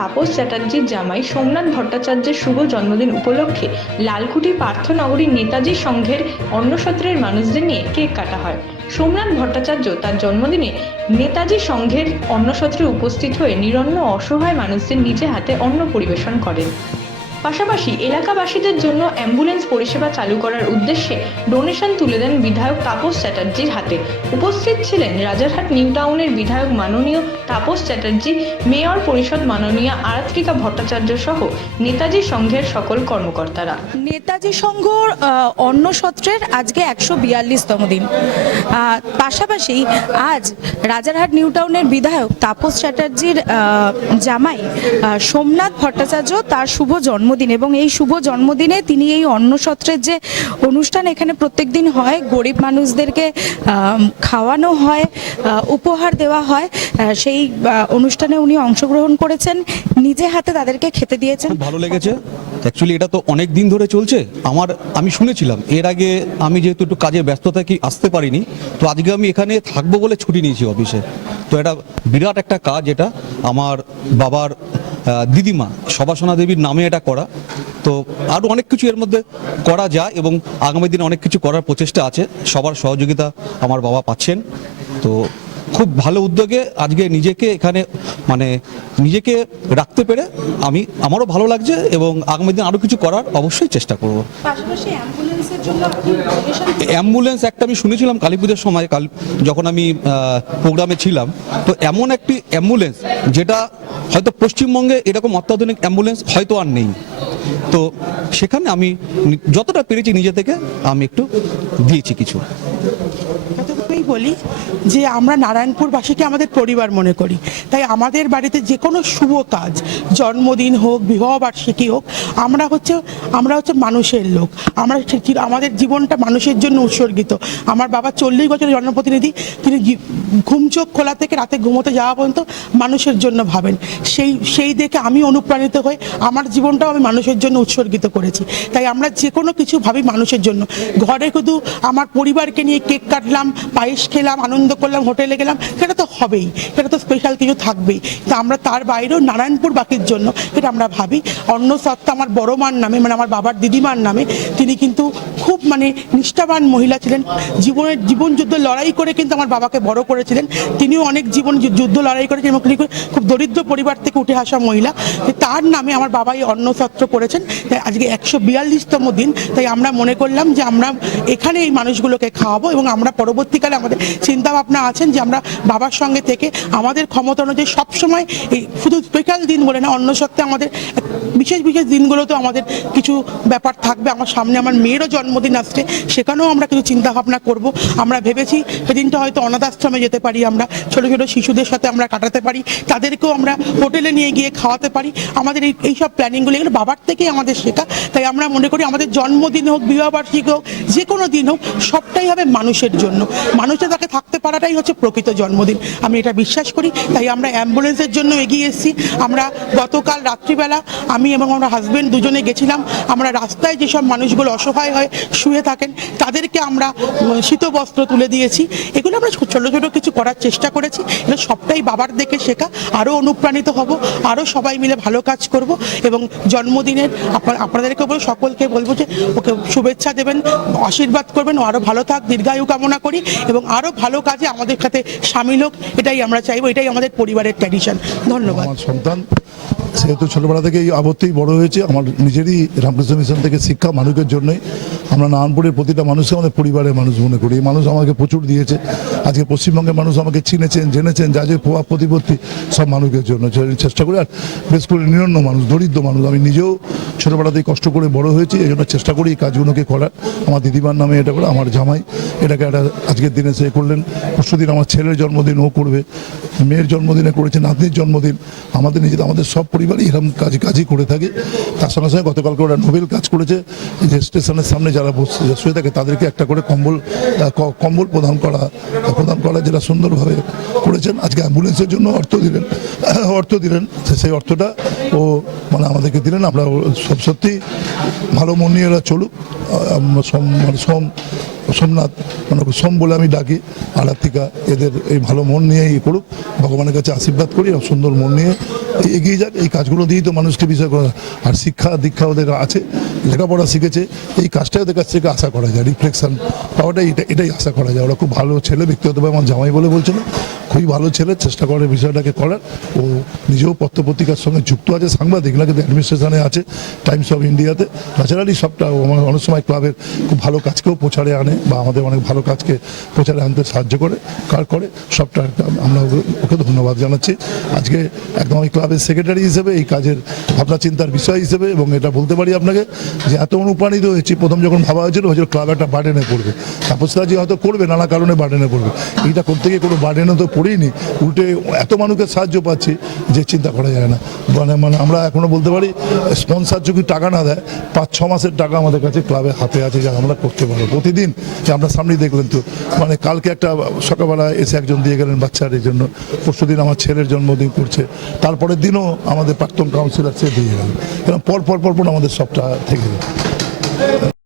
তাপস চ্যাটার্জির জামাই সোমনাথ ভট্টাচার্যের শুভ জন্মদিন উপলক্ষে লালকুঠি পার্থনগরীর নেতাজি সংঘের অন্নসত্রের মানুষদের নিয়ে কেক কাটা হয়। সোমনাথ ভট্টাচার্য তার জন্মদিনে নেতাজি সংঘের অন্নসত্রে উপস্থিত হয়ে নিরন্ন অসহায় মানুষদের নিজে হাতে অন্ন পরিবেশন করেন। পাশাপাশি এলাকাবাসীদের জন্য অ্যাম্বুলেন্স পরিষেবা চালু করার উদ্দেশ্যে ডোনেশন তুলে দেন বিধায়ক তাপস চ্যাটার্জির হাতে। উপস্থিত ছিলেন রাজারহাট নিউ টাউনের বিধায়ক মাননীয় তাপস চ্যাটার্জি, মেয়র পরিষদ মাননীয়া আরাত্রিকা ভট্টাচার্য সহ নেতাজি সংঘের সকল কর্মকর্তারা। নেতাজি সংঘ অন্নসত্রের আজকে 142তম দিন। পাশাপাশি আজ রাজারহাট নিউ টাউনের বিধায়ক তাপস চ্যাটার্জির জামাই সোমনাথ ভট্টাচার্য তার শুভ জন্মদিন, এবং এই শুভ জন্মদিনে তিনি এই অন্নসত্রের যে অনুষ্ঠান এখানে প্রত্যেকদিন হয়, গরিব মানুষদেরকে খাওয়ানো হয়, উপহার দেওয়া হয়, সেই অনুষ্ঠানে উনি অংশগ্রহণ করেছেন, নিজে হাতে তাদেরকে খেতে দিয়েছেন। ভালো লেগেছে। অ্যাকচুয়ালি এটা তো অনেক দিন ধরে চলছে। আমি শুনেছিলাম, এর আগে আমি যেহেতু একটু কাজের ব্যস্ততা কি আসতে পারিনি, তো আজকে আমি এখানে থাকবো বলে ছুটি নিয়েছি অফিসে। তো এটা বিরাট একটা কাজ, এটা আমার বাবার দিদিমা সবাসনা দেবীর নামে এটা করা। তো আরও অনেক কিছু এর মধ্যে করা যায় এবং আগামী দিনে অনেক কিছু করার প্রচেষ্টা আছে। সবার সহযোগিতা আমার বাবা পাচ্ছেন। তো খুব ভালো উদ্যোগে আজকে নিজেকে এখানে নিজেকে রাখতে পেরে আমারও ভালো লাগছে এবং আগামী দিন আরও কিছু করার অবশ্যই চেষ্টা করব। অ্যাম্বুলেন্স একটা আমি শুনেছিলাম কালী পুজোর সময়, যখন আমি প্রোগ্রামে ছিলাম, তো এমন একটি অ্যাম্বুলেন্স যেটা হয়তো পশ্চিমবঙ্গে এরকম অত্যাধুনিক অ্যাম্বুলেন্স হয়তো আর নেই। তো সেখানে আমি যতটা পেরেছি নিজে থেকে আমি একটু দিয়েছি কিছু। বলি যে আমরা নারায়ণপুরবাসীকে আমাদের পরিবার মনে করি, তাই আমাদের বাড়িতে যে কোনো শুভ কাজ, জন্মদিন হোক, বিবাহবার্ষিকী হোক, আমরা হচ্ছে মানুষের লোক। আমাদের জীবনটা মানুষের জন্য উৎসর্গিত। আমার বাবা 40 বছরের জনপ্রতিনিধি, তিনি ঘুম চোখ খোলা থেকে রাতে ঘুমোতে যাওয়া পর্যন্ত মানুষের জন্য ভাবেন। সেই দেখে আমি অনুপ্রাণিত হয়ে আমার জীবনটাও আমি মানুষের জন্য উৎসর্গিত করেছি। তাই আমরা যে কোনো কিছু ভাবি মানুষের জন্য। ঘরে শুধু আমার পরিবারকে নিয়ে কেক কাটলাম, পায়েস খেলাম, আনন্দ করলাম, হোটেলে গেলাম, সেটা তো হবেই, সেটা তো স্পেশাল কিছু থাকবেই। তা আমরা তার বাইরেও নারায়ণপুর বাকির জন্য এটা আমরা ভাবি। অন্নসত্ত্ব আমার বড় মার নামে, আমার বাবার দিদিমার নামে, তিনি কিন্তু খুব নিষ্ঠাবান মহিলা ছিলেন। জীবন যুদ্ধ লড়াই করে কিন্তু আমার বাবাকে বড় করেছিলেন। তিনিও অনেক জীবন যুদ্ধ লড়াই করেছেন এবং তিনি খুব দরিদ্র পরিবার থেকে উঠে আসা মহিলা। তার নামে আমার বাবা এই অন্নসত্র করেছেন। তাই আজকে 142তম দিন। তাই আমরা মনে করলাম যে আমরা এখানে এই মানুষগুলোকে খাওয়াবো এবং আমরা পরবর্তীকালে আমাদের চিন্তা ভাবনা আছেন যে আমরা বাবার সঙ্গে থেকে আমাদের ক্ষমতা অনুযায়ী সবসময় এই শুধু স্পেশাল দিন বলে না, অন্নসত্ত্বে আমাদের বিশেষ বিশেষ দিনগুলোতেও আমাদের কিছু ব্যাপার থাকবে। আমার সামনে আমার মেয়েরও জন্মদিন আসছে, সেখানেও আমরা কিছু চিন্তা ভাবনা করব। আমরা ভেবেছি সেদিনটা হয়তো অনাথ আশ্রমে যেতে পারি, আমরা ছোট ছোট শিশুদের সাথে আমরা কাটাতে পারি, তাদেরকেও আমরা হোটেলে নিয়ে গিয়ে খাওয়াতে পারি। আমাদের এইসব প্ল্যানিংগুলো এগুলো বাবার থেকেই আমাদের শেখা। তাই আমরা মনে করি আমাদের জন্মদিন হোক, বিবাহবার্ষিকী হোক, যে কোনো দিন হোক, সবটাই হবে মানুষের জন্য। মানুষের তাকে থাকতে পারাটাই হচ্ছে প্রকৃত জন্মদিন, আমি এটা বিশ্বাস করি। তাই আমরা অ্যাম্বুলেন্সের জন্য এগিয়ে এসেছি। আমরা গতকাল রাত্রিবেলা আমি এবং আমার হাজব্যান্ড দুজনে গেছিলাম। আমরা রাস্তায় যেসব মানুষগুলো অসহায় হয়ে শুয়ে থাকেন তাদেরকে আমরা শীত বস্ত্র তুলে দিয়েছি। এগুলো আমরা ছোট ছোট কিছু করার চেষ্টা করেছি। এগুলো সবটাই বাবার দেখে শেখা। আরও অনুপ্রাণিত হব, আরও সবাই মিলে ভালো কাজ করব এবং জন্মদিনের আপনাদেরকে বলবো, সকলকে বলবো যে ওকে শুভেচ্ছা দেবেন, আশীর্বাদ করবেন, ও আরও ভালো থাক, দীর্ঘায়ু কামনা করি এবং আরও ভালো কাজে আমাদের সাথে সামিল হোক, এটাই আমরা চাইবো। এটাই আমাদের পরিবারের ট্র্যাডিশন। ধন্যবাদ। আমার সন্তান সেহেতু ছোটবেলা থেকে এই আবত্তেই বড় হয়েছে। আমার নিজেরই রামকৃষ্ণ মিশন থেকে শিক্ষা মানুষের জন্যই। আমরা নারায়ণপুরের প্রতিটা মানুষকে আমাদের পরিবারের মানুষ মনে করি। এই মানুষ আমাকে প্রচুর দিয়েছে। আজকে পশ্চিমবঙ্গের মানুষ আমাকে চিনেছেন, জেনেছেন, যা যে প্রভাব প্রতিপত্তি সব মানুষের জন্য চেষ্টা করি। আর বেশ করে নিরন্ন মানুষ, দরিদ্র মানুষ, আমি নিজেও ছোটবেলাতেই কষ্ট করে বড় হয়েছি, এই জন্য চেষ্টা করি এই কাজগুলোকে করার। আমার দিদিমার নামে এটা করে, আমার জামাই এটাকে একটা আজকের দিনে সে করলেন। পরশুদিন আমার ছেলের জন্মদিন ও করবে, মেয়ের জন্মদিনে করেছে, নাতনির জন্মদিন। আমাদের সব পরিবারই এরকম কাজই করে থাকে। তার সঙ্গে সঙ্গে গতকালকে ওরা নোবেল কাজ করেছে, যে স্টেশনের সামনে যারা শুয়ে থাকে তাদেরকে একটা করে কম্বল প্রদান করা যেটা সুন্দরভাবে করেছেন। আজকে অ্যাম্বুলেন্সের জন্য অর্থ দিলেন, সেই অর্থটা ও আমাদেরকে দিলেন। আমরা সব সত্যি ভালো মন নিয়ে এরা চলুক। সোমনাথ সোম বলে আমি ডাকি, আরাত্রিকা, এদের এই ভালো মন নিয়ে করুক। ভগবানের কাছে আশীর্বাদ করি, সুন্দর মন নিয়ে এগিয়ে যাক, এই কাজগুলো দিয়েই তো মানুষকে বিষয় করা। আর শিক্ষা দীক্ষা ওদের আছে, লেখাপড়া শিখেছে, এই কাজটাই ওদের কাছ থেকে আশা করা যায়, রিফ্লেকশন পাওয়াটাই এটাই আশা করা যায়। ওরা খুব ভালো ছেলে, ব্যক্তিগতভাবে আমার জামাই বলে বলছিল, খুবই ভালো ছেলে, চেষ্টা করে বিষয়টাকে করার। ও নিজেও পত্রপত্রিকার সঙ্গে যুক্ত আছে, সাংবাদিক না কিন্তু অ্যাডমিনিস্ট্রেশনে আছে, টাইমস অফ ইন্ডিয়াতে। ন্যাচারালি সবটা অনেক সময় ক্লাবের খুব ভালো কাজকেও প্রচারে আনে বা আমাদের অনেক ভালো কাজকে প্রচারে আনতে সাহায্য করে সবটা আমরা ওকে ধন্যবাদ জানাচ্ছি। আজকে একদম আমি ক্লাবের সেক্রেটারি হিসেবে এই কাজের ভাবনা চিন্তার বিষয় হিসেবে, এবং এটা বলতে পারি আপনাকে যে এত অনুপ্রাণিত হয়েছি। প্রথম যখন ভাবা হয়েছিল ক্লাব একটা বার্ডেনে পড়বে, তাপসদাজি হয়তো করবে, নানা কারণে বার্ডেনে পড়বে, এইটা করতে গিয়ে কোনো বার্ডেনে তো পড়েইনি, উল্টে এত মানুষের সাহায্য পাচ্ছি যে চিন্তা করা যায় না। মানে আমরা এখনো বলতে পারি স্পন্সার যদি টাকা না দেয়, 5-6 মাসের টাকা আমাদের কাছে ক্লাবের হাতে আছে, যা আমরা করতে পারবো প্রতিদিন। যে আমরা সামনেই দেখলেন তো, মানে কালকে একটা সকালবেলা এসে একজন দিয়ে গেলেন বাচ্চার এই জন্য, পরশুদিন আমার ছেলের জন্মদিন করছে, তারপরের দিনও আমাদের প্রাক্তন কাউন্সিলর সে দিয়ে গেলেন। পর পর আমাদের সবটা থেকে যায়।